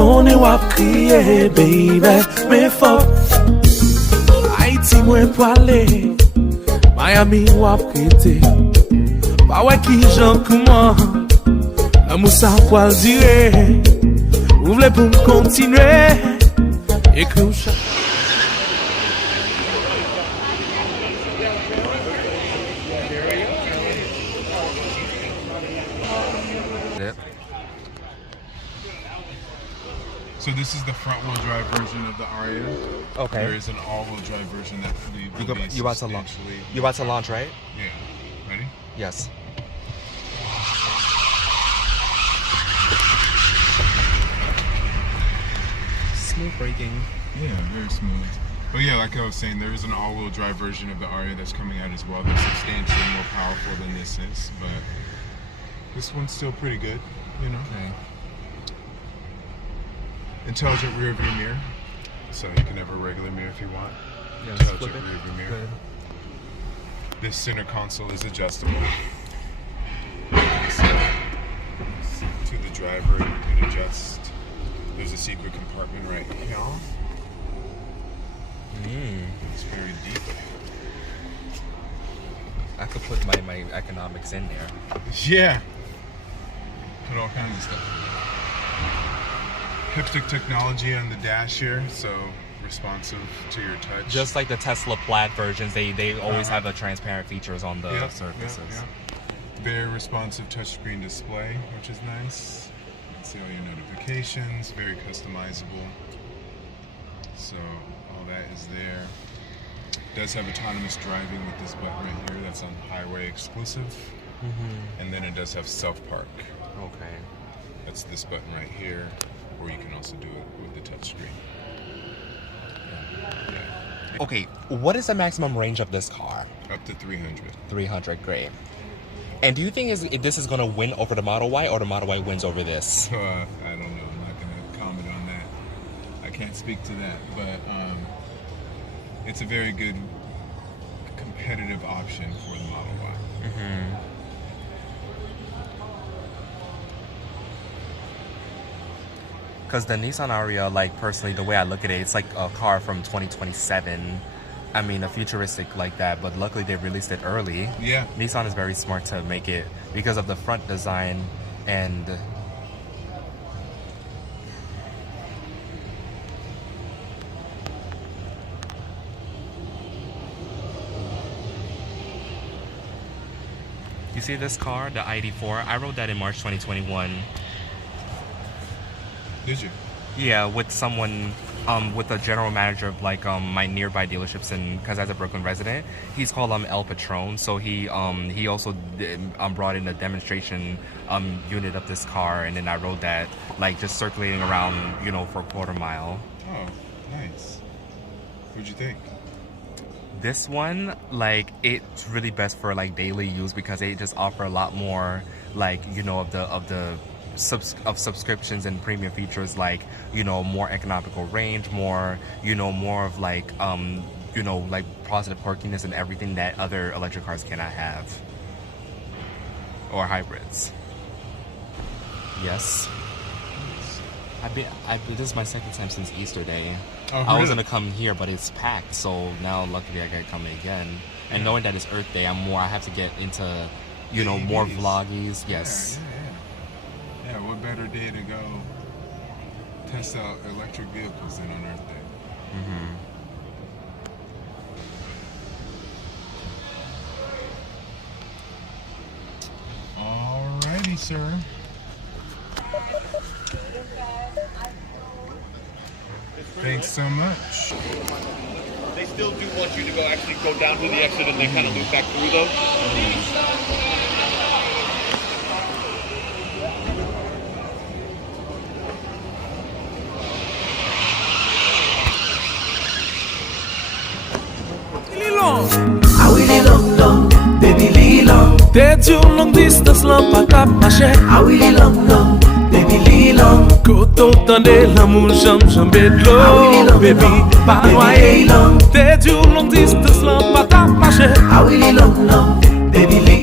connais wap crier, baby, mais fort. Haïti moins poilé, Miami wap crité. Pas ouais qui j'en comment, l'amour ça poil dire. Vous voulez pour me continuer, écrit ou chat. So this is the front-wheel drive version of the Ariya. Okay. There is an all-wheel drive version that we released. You about to launch? You about to launch, right? Yeah. Ready? Yes. Smooth braking. Yeah, very smooth. But yeah, like I was saying, there is an all-wheel drive version of the Ariya that's coming out as well. That's substantially more powerful than this is, but this one's still pretty good, you know. Okay. Intelligent rear view mirror, so you can have a regular mirror if you want. Yeah, Intelligent rear view mirror. Good. This center console is adjustable. So, to the driver, you can adjust. There's a secret compartment right here. It's very deep. I could put my economics in there. Yeah. Put all kinds of stuff. Hipstick technology on the dash here, so responsive to your touch. Just like the Tesla Plaid versions, they always have the transparent features on the surfaces. Yeah. Very responsive touchscreen display, which is nice. You can see all your notifications, very customizable. So all that is there. It does have autonomous driving with this button right here. That's on highway exclusive. And then it does have self-park. Okay. That's this button right here. Or you can also do it with the touchscreen. Yeah. Okay, what is the maximum range of this car? Up to 300. 300, great. And do you think if this is going to win over the Model Y or the Model Y wins over this? I don't know. I'm not going to comment on that. I can't speak to that. But it's a very good competitive option for the Model Y. Because the Nissan Ariya, like personally, the way I look at it, it's like a car from 2027. I mean, a futuristic like that, but luckily they released it early. Yeah. Nissan is very smart to make it because of the front design and... You see this car, the ID4? I rode that in March 2021. Did you? Yeah, with someone, with a general manager of like my nearby dealerships, and because as a Brooklyn resident, he's called El Patron. So he also brought in a demonstration unit of this car, and then I rode that like just circulating around, you know, for a quarter mile. Oh, nice. What'd you think? This one, like, it's really best for like daily use because they just offer a lot more, like, you know, of the subscriptions and premium features, like, you know, more economical range, more, you know, more of like you know, like positive quirkiness and everything that other electric cars cannot have, or hybrids. Yes. This is my second time since Easter Day. Oh, really? I was gonna come here, but it's packed, so now luckily I gotta come again. And knowing that it's Earth Day, I have to get into, you know, more vloggies. Yes. Yeah, what better day to go test out electric vehicles than on Earth Day? Alrighty, sir. Thanks so much. They still do want you to actually go down to the exit and then kind of loop back through though. Ah oui, les long, long, baby, les long. T'es du long distance, l'en pas cap marcher. Ah oui, les long, long, baby, les long. Koto tande l'amour, jambe de l'eau, baby, pas noyer. T'es du long distance, l'en pas cap marcher. Ah oui, les long, long.